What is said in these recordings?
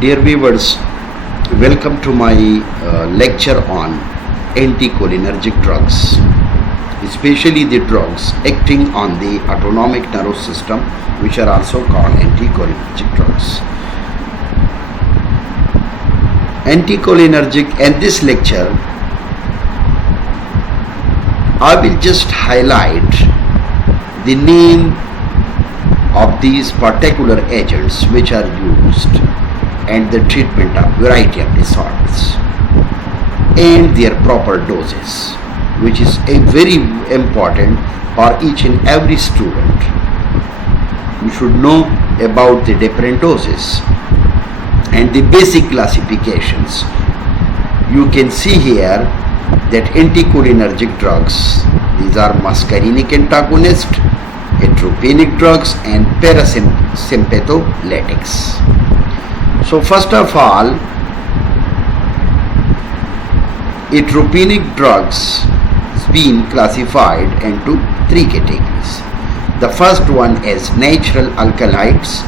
Dear viewers, welcome to my lecture on anticholinergic drugs, especially the drugs acting on the autonomic nervous system, which are also called anticholinergic drugs. Anticholinergic, in this lecture, I will just highlight the name of these particular agents which are used and the treatment of variety of disorders and their proper doses, which is a very important for each and every student. You should know about the different doses and the basic classifications. You can see here that anticholinergic drugs, these are muscarinic antagonist, atropinic drugs and parasympatholetics. So first of all, atropinic drugs is being classified into three categories. The first one is natural alkaloids,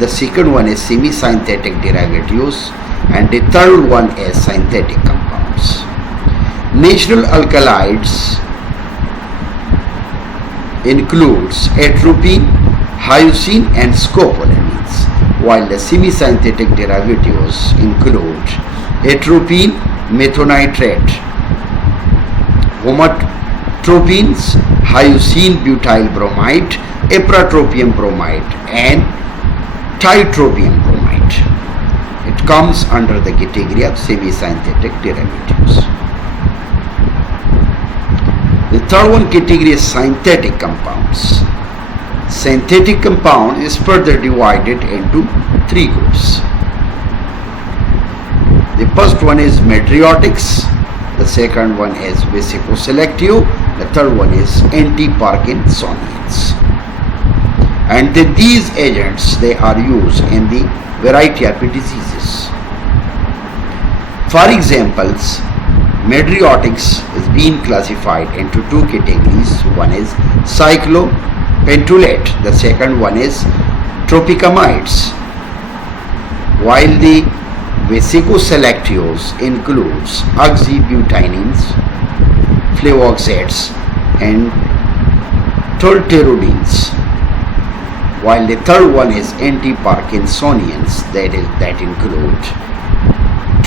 the second one is semi-synthetic derivatives, and the third one is synthetic compounds. Natural alkaloids includes atropine, hyoscine and scopolamines, while the semi-synthetic derivatives include atropine, methonitrate, homotropines, hyoscine butyl bromide, apratropium bromide and tiotropium bromide. It comes under the category of semi-synthetic derivatives. The third one category is synthetic compounds. Synthetic compound is further divided into three groups. The first one is medriotics, the second one is vesicoselective, the third one is anti-Parkinsonians. And these agents, they are used in the variety of diseases. For examples, medriotics is being classified into two categories. One is cyclopentolate, the second one is tropicamides, while the vesicoselectives includes oxybutynins, fluvoxates and tolterodines, while the third one is anti-Parkinsonians, that include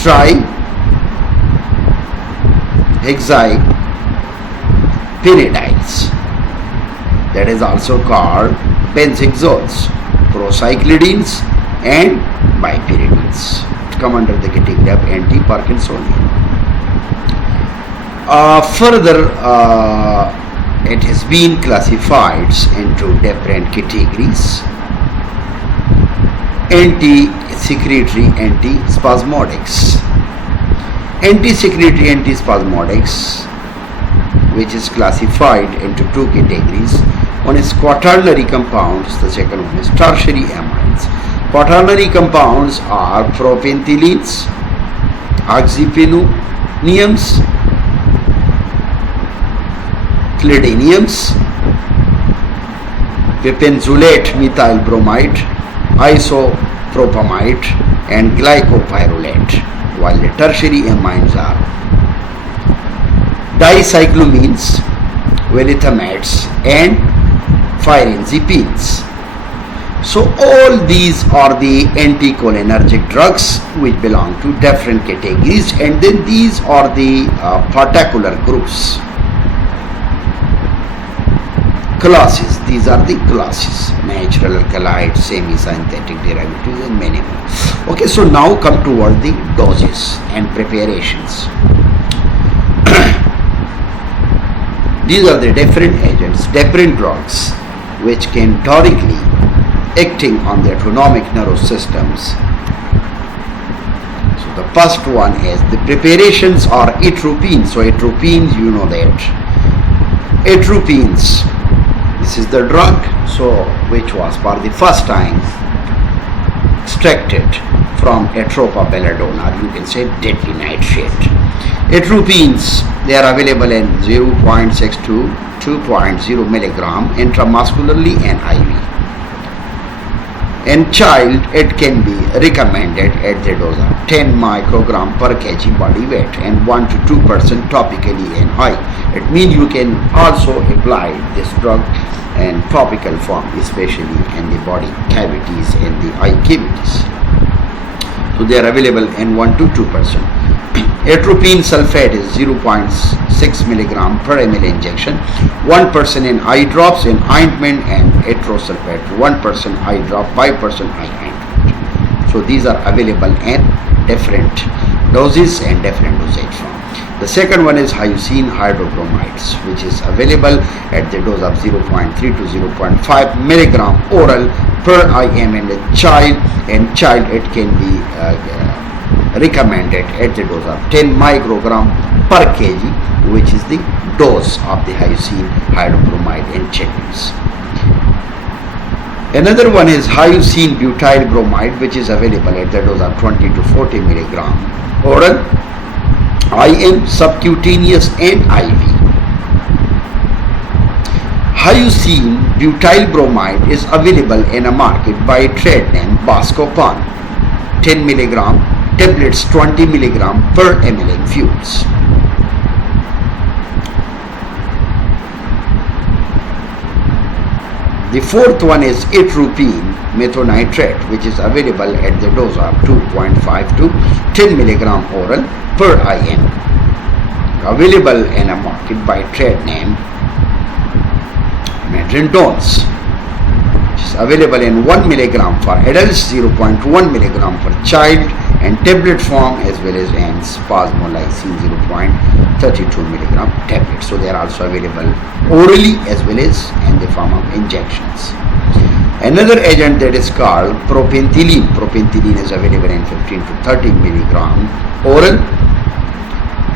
trihexypyridiles, that is also called benzhexols, procyclidines and bipyridines. It come under the category of anti-Parkinsonian. Further, it has been classified into different categories: anti-secretory antispasmodics. Anti-secretory antispasmodics, which is classified into two categories. One is quaternary compounds, the second one is tertiary amines. Quaternary compounds are propenthylenes, oxyphenoniums, cladoniums, pipenzolate methyl bromide, isopropamide and glycopyrrolate, while the tertiary amines are dicyclomines, valethamates and pyrazipines. So all these are the anticholinergic drugs which belong to different categories, and then these are the particular groups, classes. These are the classes: natural alkaloids, semi-synthetic derivatives and many more. Okay, so now come toward the doses and preparations. These are the different agents, different drugs which can directly acting on the autonomic nervous systems. So the first one is the preparations are atropine. So atropines, you know that. Atropines, this is the drug, so which was for the first time extracted from Atropa belladonna, you can say deadly nitrate. Atropines, they are available in 0.6 to 2.0 milligram intramuscularly and IV. In child, it can be recommended at the dose of 10 microgram per kg body weight and 1 to 2% topically in eye. It means you can also apply this drug in topical form, especially in the body cavities and the eye cavities. So they are available in 1 to 2%. Atropine sulfate is 0.6 milligram per ml injection, 1% in eye drops in ointment, and atrosulfate 1% eye drop, 5% eye ointment. So these are available in different doses and different dosage form. The second one is hyoscine hydrobromides, which is available at the dose of 0.3 to 0.5 milligram oral per IM in a child. In child, it can be recommended at the dose of 10 microgram per kg, which is the dose of the hyoscine hydrobromide in children. Another one is hyoscine butyl bromide, which is available at the dose of 20 to 40 milligram oral, IM, subcutaneous and IV. Hyoscine butyl bromide is available in a market by trade name Bascopan, 10 milligram tablets, 20 milligram per ml infusions. The fourth one is atropine methonitrate, which is available at the dose of 2.5 to 10 milligram oral per IM. Available in a market by trade name Medrindones, which is available in 1 milligram for adults, 0.1 milligram for child, and tablet form, as well as in spasmolysine 0.32 milligram tablet. So they are also available orally as well as in the form of injections. Another agent that is called propenthyline. Propenthyline is available in 15 to 30 milligram oral,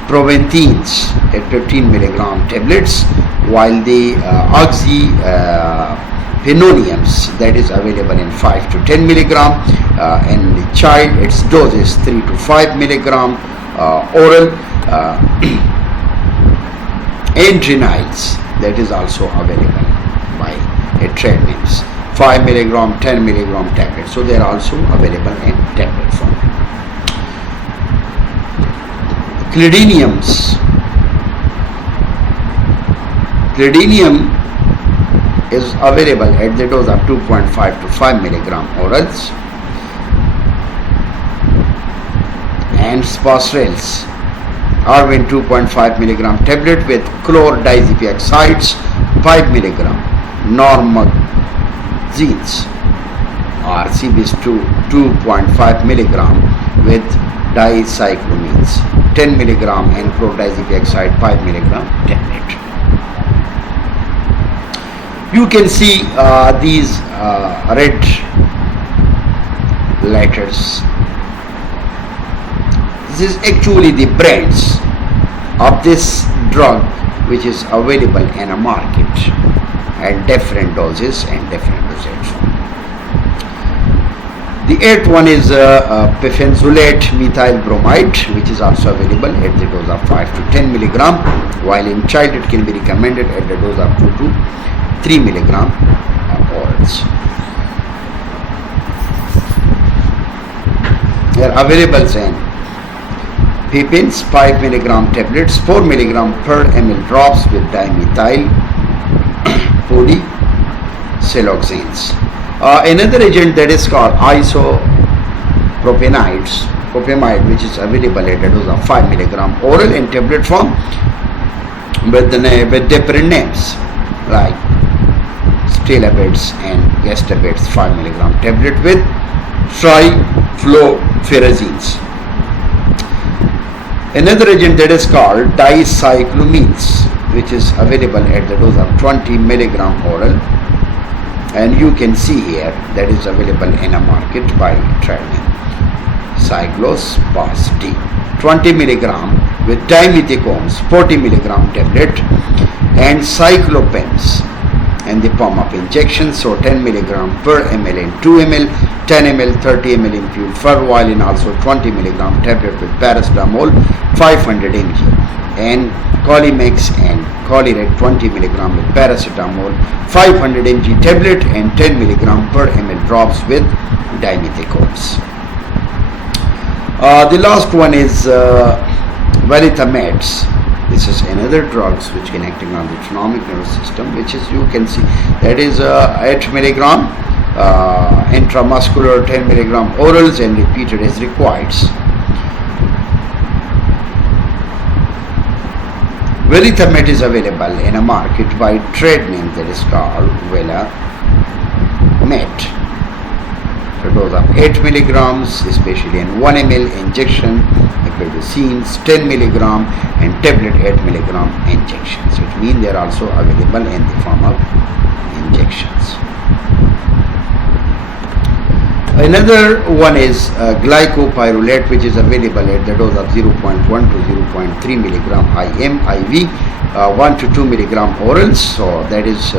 Proventines at 15 milligram tablets, while the oxyphenoniums, that is available in 5 to 10 milligram. In the child, its dose is 3 to 5 milligram oral. Andreniles, that is also available by a trade names, 5 milligram, 10 milligram tablets. So they are also available in tablet form. Cladiniums. Cladinium is available at the dose of 2.5 to 5 milligram orals, and Spasrels are in 2.5 milligram tablet with chlordiazepoxides, 5 milligram, Normazines or CBS2 2.5 milligram with dicyclomines, 10 milligram, and chlordiazepoxide 5 milligram tablet. You can see these red letters. This is actually the brands of this drug, which is available in a market at different doses and different dosage. The eighth one is pefenzolate methyl bromide, which is also available at the dose of 5 to 10 milligram, while in child it can be recommended at the dose of 2 to 3 milligram orals. They are available in Pepins, 5 milligram tablets, 4 milligram per ml drops with dimethyl polysiloxanes. Another agent that is called propamide, which is available at a dose of 5 milligram oral in tablet form with different names like Stelabeds and Gestabeds, 5 milligram tablet with trifluoperazines. Another agent that is called dicyclomines, which is available at the dose of 20 milligram oral, and you can see here that is available in a market by training Cyclospasd, 20 milligram with dimethicones, 40 milligram tablet, and cyclopens and the pump up injection. So 10 milligram per ml in 2 ml, 10 ml, 30 ml in fuel ferroalin, also 20 milligram tablet with paracetamol, 500 mg, and Colimex and Colirec 20 milligram with paracetamol, 500 mg tablet, and 10 milligram per ml drops with dimethicones. The last one is Valithameds. This is another drugs which can acting on the autonomic nervous system, which is, you can see, that is 8 milligram intramuscular, 10 milligram orals, and repeated as required. Valithamed is available in a market by trade name that is called Velamed. The dose of 8 milligrams, especially in 1 ml injection, epidosines 10 milligram, and tablet 8 milligram injections. Which means they are also available in the form of injections. Another one is glycopyrrolate, which is available at the dose of 0.1 to 0.3 milligram IM, IV, 1 to 2 milligram orals. So that is,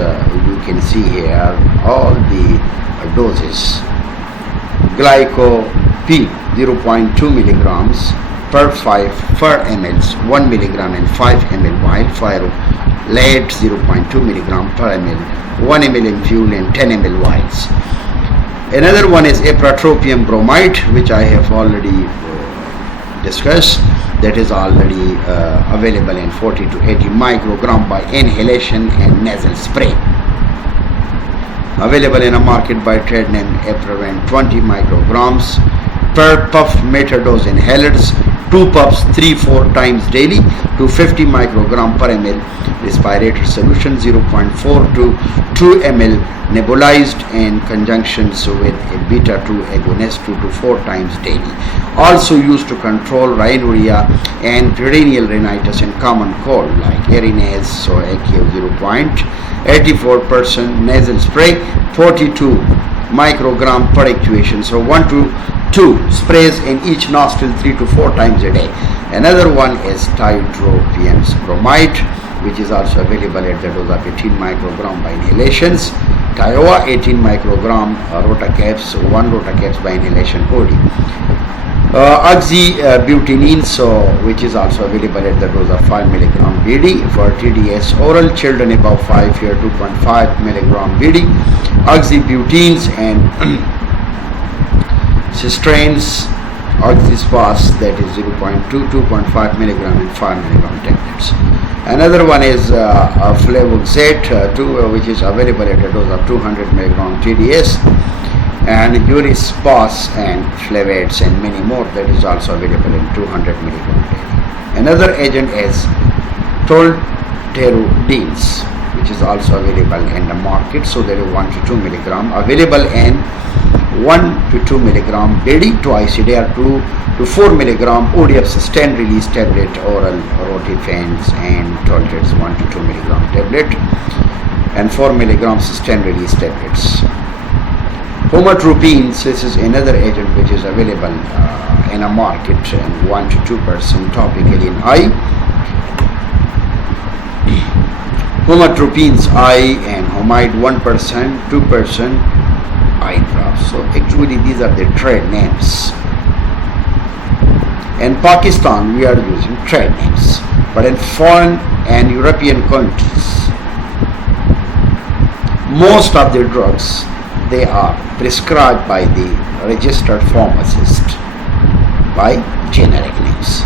you can see here all the doses. Glycopy 0.2 milligrams per 5 per ml, 1 milligram and 5 ml vial. Pyrrolate 0.2 milligram per ml, 1 ml in fuel and 10 ml vials. Another one is apratropium bromide, which I have already discussed. That is already available in 40 to 80 microgram by inhalation and nasal spray. Available in a market by trade name Apravent 20 micrograms per puff metadose inhalers, 2 puffs 3-4 times daily to 50 microgram per ml respirator solution, 0.4 to 2 ml nebulized in conjunction with a beta-2 agonist 2 to 4 times daily. Also used to control rhinorrhea and perennial rhinitis and common cold like Arinase, so AQ 0.84% nasal spray, 42 microgram per actuation, so 1 to 2 sprays in each nostril 3 to 4 times a day. Another one is tiotropium bromide, which is also available at the dose of 18 microgram by inhalations. Tioa 18 microgram rotacaps, 1 rotacaps by inhalation OD. Oxybutynin, so which is also available at the dose of 5 milligram BD for TDS oral, children above 5 years 2.5 milligram BD. Oxybutyns and cystrains, oxyspas, that is 0.2, 2.5 milligram and 5 milligram tablets. Another one is flavoxate 2, which is available at a dose of 200 milligram TDS, and urispas and flavates and many more, that is also available in 200 milligram daily. Another agent is tolterodines, which is also available in the market, so that is 1 to 2 milligram, available in 1 to 2 milligram daily, twice a day, or 2 to 4 milligram ODF sustained release tablet, oral rotifens and tolterods 1 to 2 milligram tablet, and 4 milligram sustained release tablets. Homatropines, this is another agent which is available in a market, and 1 to 2% topically in eye. Homatropines eye and homide 1%, 2% eye drops. So actually these are the trade names. In Pakistan we are using trade names, but in foreign and European countries most of the drugs, they are prescribed by the registered pharmacist by generic names.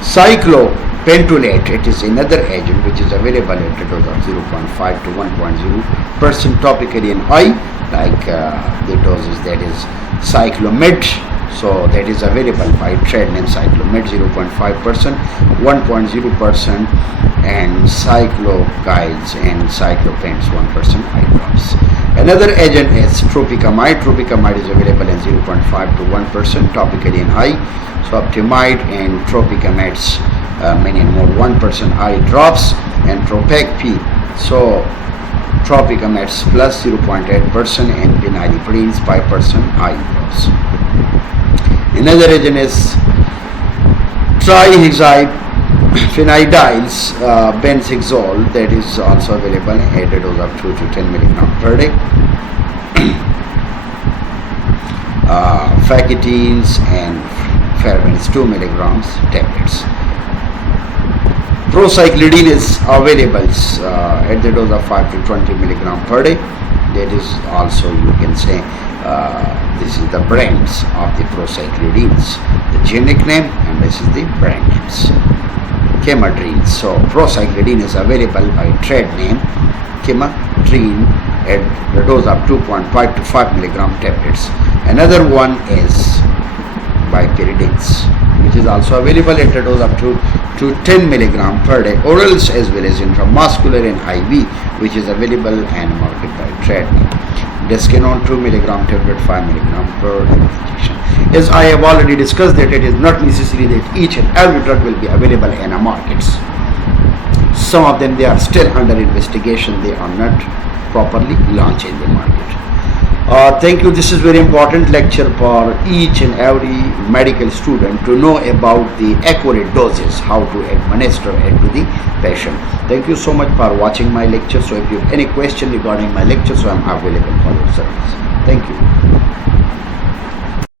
Cyclopentolate, it is another agent which is available at a dose of 0.5 to 1.0% topically in eye, like the doses, that is cyclomed, so that is available by trade name cyclomed 0.5%, 1.0%, and cyclogyles and cyclopens 1% eye drops. Another agent is tropicamide. Tropicamide is available in 0.5 to 1% topically in eye. So optimide and tropicamides many more 1% eye drops, and Tropec-P, so tropicamides plus 0.8% and phenylephrines 5% eye drops. Another agent is trihexyphosphate Phenidials, benzhexol, that is also available at a dose of 2 to 10 milligram per day. Facetines and Fairbanks 2 milligrams tablets. Procyclidine is available at the dose of 5 to 20 milligram per day. That is also, you can say, this is the brands of the procyclidines, the generic name, and this is the brand names. Kemadrine. So procyclidine is available by trade name Kemadrine at the dose of 2.5 to 5 milligram tablets. Another one is Bipyridines, which is also available at a dose of 2 to 10 milligram per day, orals as well as intramuscular and IV, which is available and marketed by trade name. Descanone 2 milligram tablet, 5 milligram per injection. As I have already discussed, that it is not necessary that each and every drug will be available in our markets. Some of them, they are still under investigation, they are not properly launched in the market. Thank you. This is very important lecture for each and every medical student to know about the accurate doses, how to administer it to the patient. Thank you so much for watching my lecture. So if you have any question regarding my lecture, so I am available for your service. Thank you.